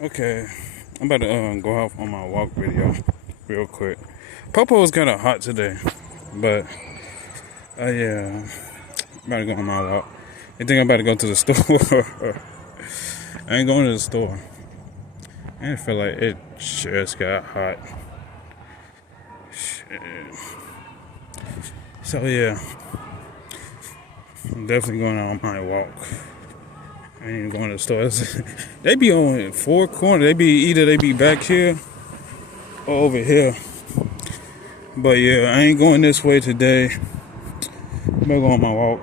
Okay, I'm about to go off on my walk video real quick. Popo's kind of hot today, but yeah, I'm about to go on my walk. You think I'm about to go to the store? I ain't going to the store. I feel like it just got hot. Shit. So yeah, I'm definitely going on my walk. I ain't even going to the store. They be on 4 corners. They be back here or over here. But yeah, I ain't going this way today. I'm gonna go on my walk.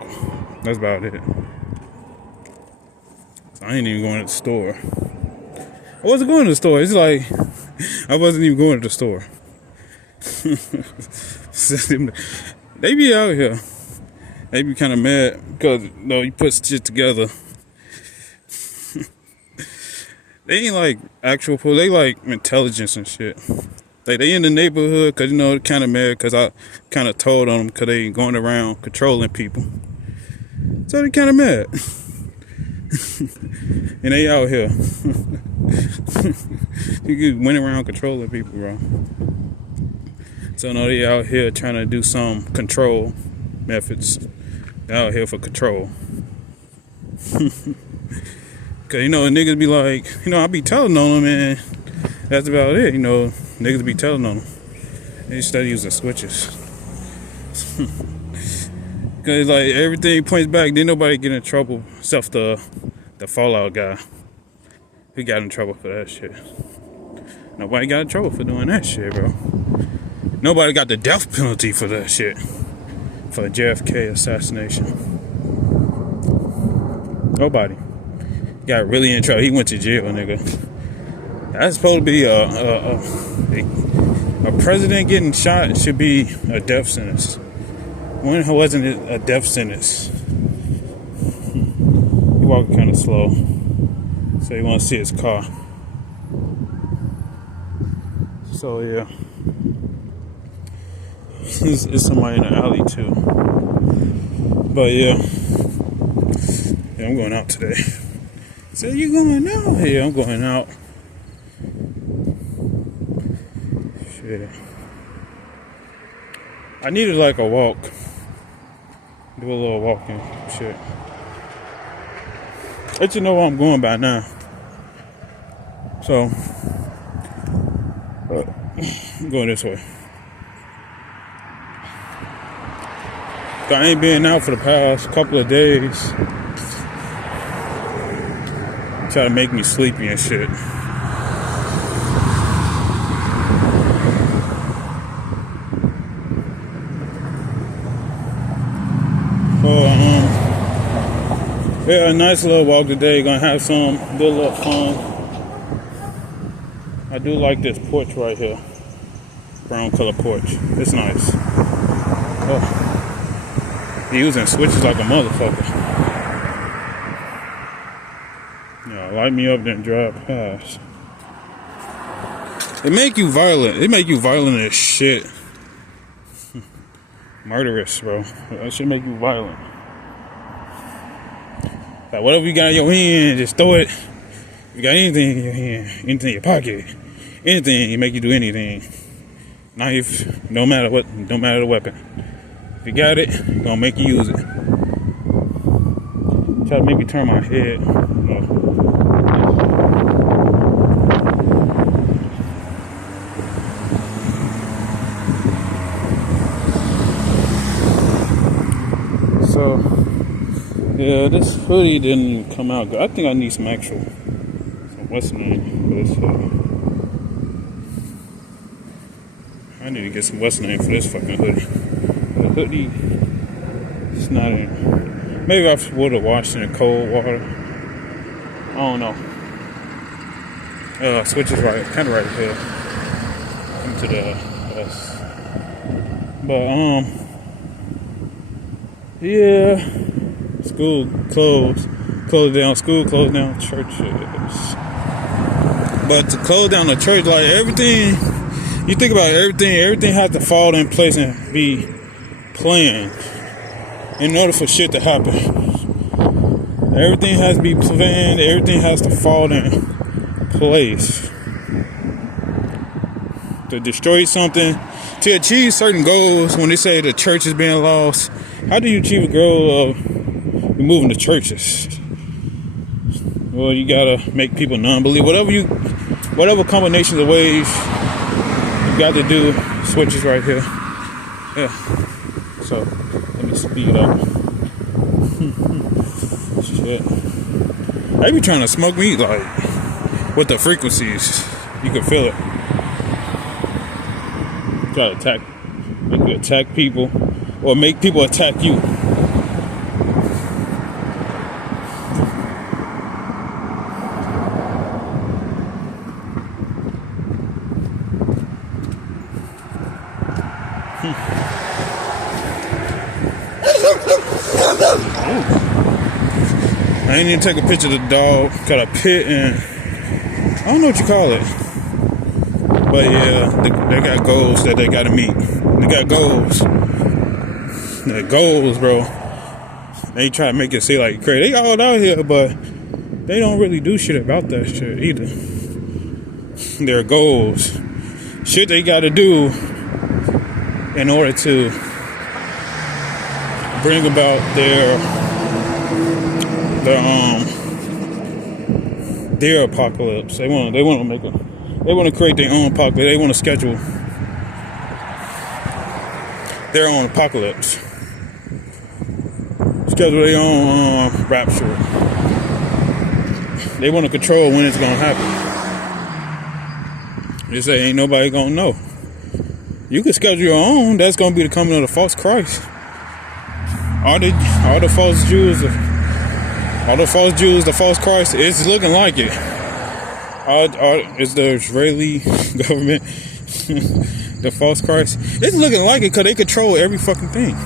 That's about it. So I ain't even going to the store. I wasn't going to the store. It's like I wasn't even going to the store. They be out here. They be kind of mad because you put shit together. They ain't like actual police. They like intelligence and shit. Like they in the neighborhood because they're kind of mad because I kind of told on them because they going around controlling people. So they kind of mad. And they out here. You went around controlling people, bro. So no, they out here trying to do some control methods. They out here for control. Cause niggas be like, I be telling on them and that's about it. Niggas be telling on them. They start using switches. Cause like everything points back. Didn't nobody get in trouble except the Fallout guy. He got in trouble for that shit. Nobody got in trouble for doing that shit, bro. Nobody got the death penalty for that shit. For JFK assassination. Nobody got really in trouble. He went to jail, nigga. That's supposed to be a president getting shot should be a death sentence. When wasn't it a death sentence? He walking kind of slow, so he want to see his car. So yeah, it's somebody in the alley too. But yeah, I'm going out today. So you going out? Yeah, I'm going out. Shit. I needed like a walk. Do a little walking. Shit. Let you know where I'm going by now. So, I'm going this way. I ain't been out for the past couple of days. Try to make me sleepy and shit. So, yeah, a nice little walk today. Gonna have some good little fun. I do like this porch right here. Brown color porch. It's nice. Oh, he using switches like a motherfucker. Light me up, then drive past. It make you violent. It make you violent as shit. Murderous, bro. That should make you violent. Like whatever you got in your hand, just throw it. You got anything in your hand, anything in your pocket, anything, it make you do anything. Knife, no matter what, no matter the weapon. If you got it, it's gonna make you use it. Try to make me turn my head. So, yeah, this hoodie didn't come out good. I think I need some what's the name for this hoodie? I need to get some what's the name for this fucking hoodie. The hoodie, it's not in. Maybe I would have washed it in cold water. I don't know. Switch is kind of right here. Into the west. But, yeah, school closed down, school closed down, churches. But to close down the church, like everything, you think about everything has to fall in place and be planned in order for shit to happen. Everything has to be planned, everything has to fall in place to destroy something, to achieve certain goals. When they say the church is being lost, how do you achieve a goal of removing the churches? Well, you gotta make people non-believe. Whatever combinations of ways you got to do. Switches right here. Yeah. So let me speed up. Shit. They be trying to smoke me like with the frequencies. You can feel it. Try to make you attack people, or make people attack you. I ain't even take a picture of the dog. Got a pit and I don't know what you call it. But yeah, they got goals that they gotta meet. They got goals. The goals, bro. They try to make it seem like crazy. They all out here, but they don't really do shit about that shit either. Their goals. Shit they gotta do in order to bring about their apocalypse. They want to create their own apocalypse. They want to schedule their own apocalypse. Schedule their own rapture. They want to control when it's gonna happen. They say ain't nobody gonna know. You can schedule your own. That's gonna be the coming of the false Christ. All the false Jews, the false Christ. It's looking like it. Is the Israeli government the false Christ? It's looking like it because they control every fucking thing.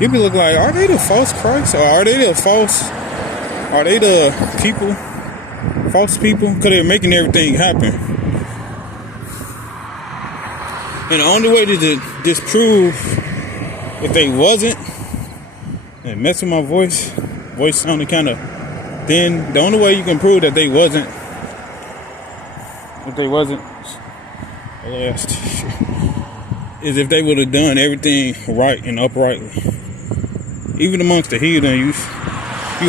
You be looking like, are they the false Christ, or are they the false? Are they the people? False people? Because they're making everything happen. And the only way to disprove if they wasn't, and mess with my voice sounded kind of thin. The only way you can prove that they wasn't, is if they would have done everything right and uprightly. Even amongst the heathen, you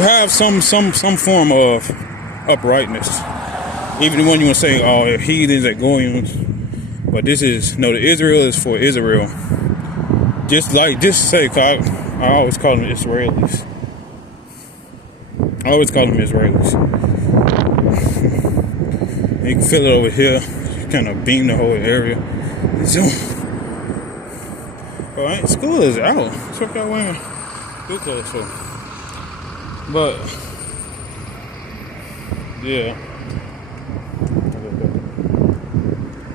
have some form of uprightness. Even when you want to say, oh, heathens are going, but the Israel is for Israel. Just say, cause I always call them Israelis. You can feel it over here. Kind of beam the whole area. Zoom. But school is out. Check out wearing school clothes for. But yeah,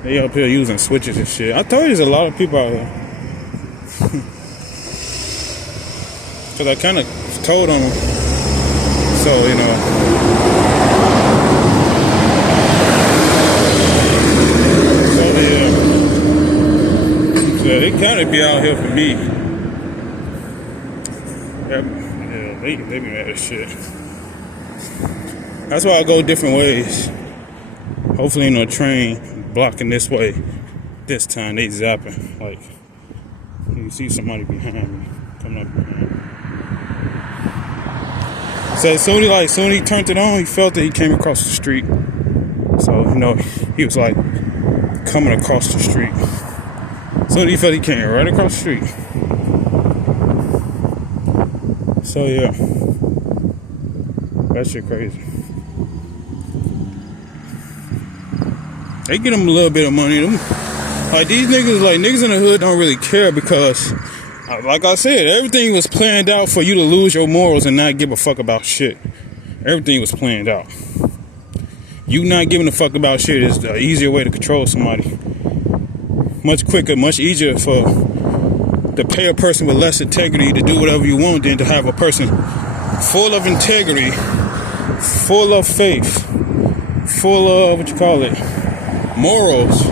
they up here using switches and shit. I told you there's a lot of people out here. Cause I kind of told them, so you know. They kind of be out here for me. Yeah, they be mad as shit. That's why I go different ways. Hopefully ain't no train blocking this way. This time they zapping. Like, you can see somebody behind me. Coming up behind me. So as soon as he turned it on, he felt that he came across the street. So, you know, he was like coming across the street. So he felt he came right across the street. So yeah, that shit crazy. They get them a little bit of money. Like these niggas in the hood don't really care because, like I said, everything was planned out for you to lose your morals and not give a fuck about shit. Everything was planned out. You not giving a fuck about shit is the easier way to control somebody. Much quicker, much easier to pay a person with less integrity to do whatever you want than to have a person full of integrity, full of faith, full of, morals.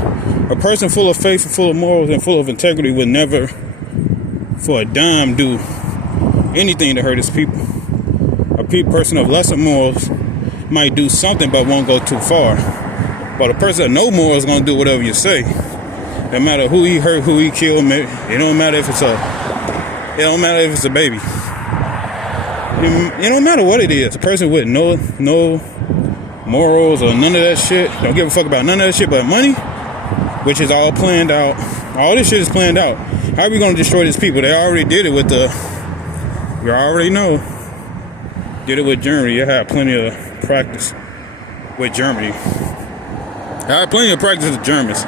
A person full of faith, full of morals, and full of integrity would never, for a dime, do anything to hurt his people. A person of lesser morals might do something but won't go too far. But a person that know more is gonna do whatever you say. No matter who he hurt, who he killed, it don't matter if it's a baby. It don't matter what it is. A person with no morals or none of that shit, don't give a fuck about none of that shit but money, which is all planned out. All this shit is planned out. How are we gonna destroy these people? They already did it with you already know. Did it with Germany. You had plenty of practice with Germany. I had plenty of practice with the Germans.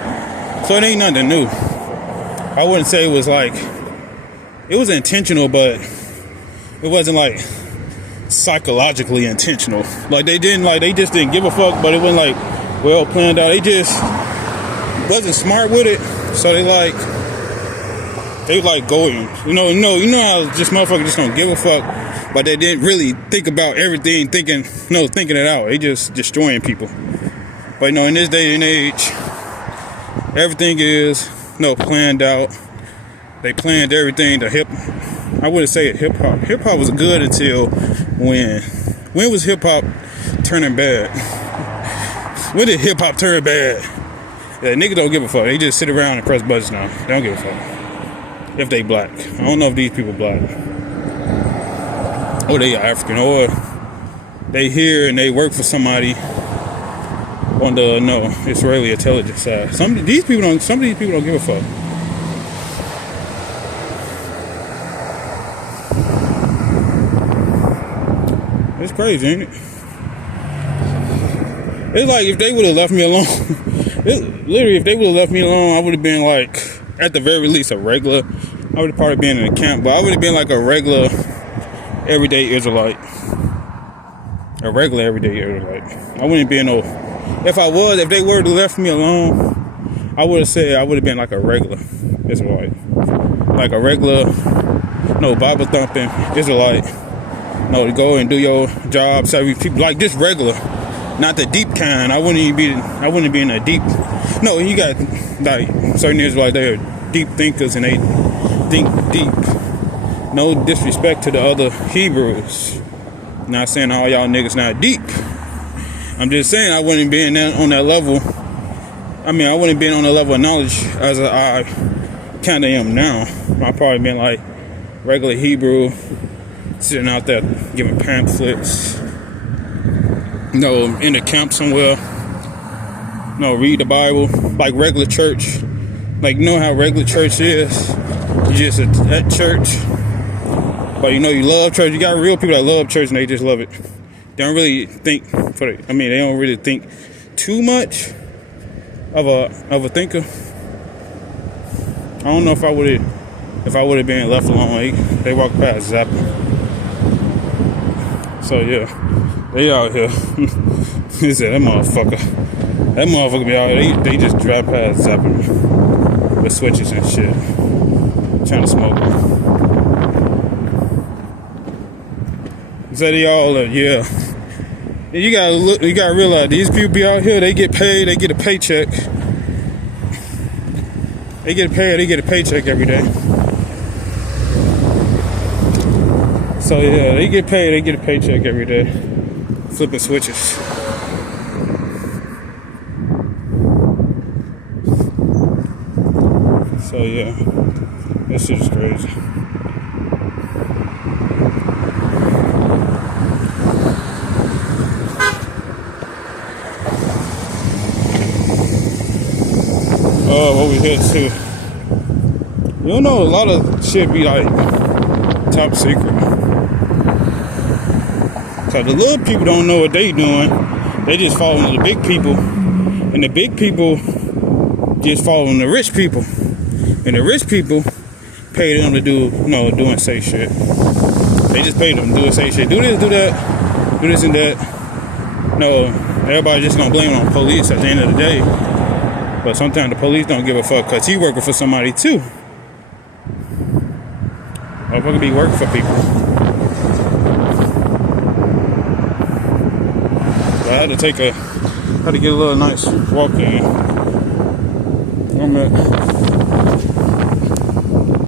So it ain't nothing new. I wouldn't say it was intentional, but it wasn't like psychologically intentional. Like they just didn't give a fuck, but it wasn't like well planned out. They just wasn't smart with it. So they going. You know how just motherfuckers just don't give a fuck, but they didn't really think about everything, thinking it out. They just destroying people. But in this day and age, everything is planned out. They planned everything to I wouldn't say hip hop. Hip hop was good until when was hip hop turning bad? When did hip hop turn bad? Yeah, niggas don't give a fuck. They just sit around and press buttons now. They don't give a fuck. If they black. I don't know if these people black. Or they African. Or they here and they work for somebody on the Israeli intelligence side. Some of these people don't give a fuck. It's crazy, ain't it? It's like if they would have left me alone. Literally, if they would have left me alone, I would have been like, at the very least, a regular. I would have probably been in a camp, but I would have been like a regular, everyday Israelite. A regular, everyday Israelite. I wouldn't be if they would have left me alone, I would have been like a regular Israelite. Like a regular, Bible thumping Israelite. To go and do your job, serving people, like just regular, not the deep kind. I wouldn't be in a deep. No, you got like certain Israelites, they're deep thinkers and they think deep. No disrespect to the other Hebrews. Not saying all y'all niggas not deep. I'm just saying I wouldn't be on that level. I wouldn't be on the level of knowledge as I kind of am now. I'd probably been like regular Hebrew, sitting out there giving pamphlets, in a camp somewhere, read the Bible, like regular church. Like, how regular church is. You just at church, but you love church. You got real people that love church and they just love it. They don't really think they don't really think too much of a thinker. I don't know if I would have been left alone. They walked past zapping. So yeah, they out here. He said that motherfucker be out here. They just drive past zapping with switches and shit, trying to smoke. So they all yeah. You gotta realize these people be out here. They get paid. They get a paycheck. They get paid. They get a paycheck every day. So yeah, they get paid, they get a paycheck every day, flipping switches. So yeah, this shit is crazy. What we here too. A lot of shit be like top secret. Cause the little people don't know what they doing. They just following the big people. And the big people just following the rich people. And the rich people pay them to do and say shit. They just pay them to do and say shit. Do this, do that, do this and that. Everybody just gonna blame it on police at the end of the day. But sometimes the police don't give a fuck because he working for somebody too. Motherfucker be working for people. So I had to get a little nice walk in. I'm at